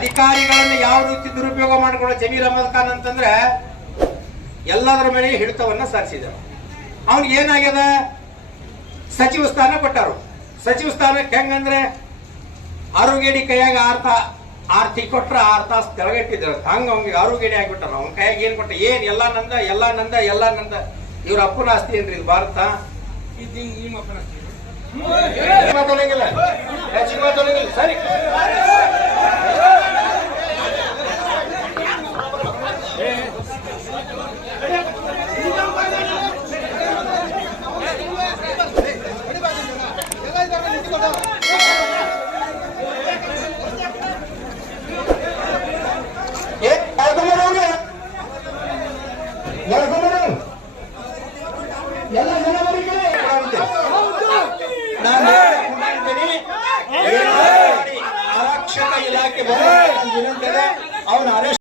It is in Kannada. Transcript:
ಅಧಿಕಾರಿಗಳನ್ನ ಯಾವ ರೀತಿ ದುರುಪಯೋಗ ಮಾಡಿಕೊಳ್ಳೋ ಜಮೀರ್ ಅಹಮದ್ ಖಾನ್ ಅಂತಂದ್ರೆ ಎಲ್ಲದರ ಮೇಲೆ ಹಿಡಿತವನ್ನ ಸಾಧಿಸಿದರು. ಅವನಿಗೆ ಏನಾಗ್ಯದ, ಸಚಿವ ಸ್ಥಾನ ಕೊಟ್ಟರು. ಸಚಿವ ಸ್ಥಾನಕ್ಕೆ ಹೆಂಗಂದ್ರೆ ಆರುಗೇಡಿ ಕೈಯಾಗ ಆರ್ತಿ ಕೊಟ್ರ 6 ತಾಸು ತೆಳಗಟ್ಟಿದ್ರು. ಹಂಗ ಅವ್ನಿಗೆ ಆರುಗೇಡಿ ಆಗಿಬಿಟ್ಟಾರ. ಅವ್ನ ಕೈಯಾಗ ಏನ್ ಕೊಟ್ಟ, ಏನ್ ಎಲ್ಲಾ ನಂದ ಎಲ್ಲಾ ನಂದ ಎಲ್ಲಾ ನಂದ. ಇವ್ರ ಅಪ್ಪನ ಆಸ್ತಿ ಏನ್ರಿ ಇದು ಭಾರತ? ಮಾತಾಡಂಗಿಲ್ಲ ಸರಿ. ಆರಕ್ಷಕ ಇಲಾಖೆ ಅವನ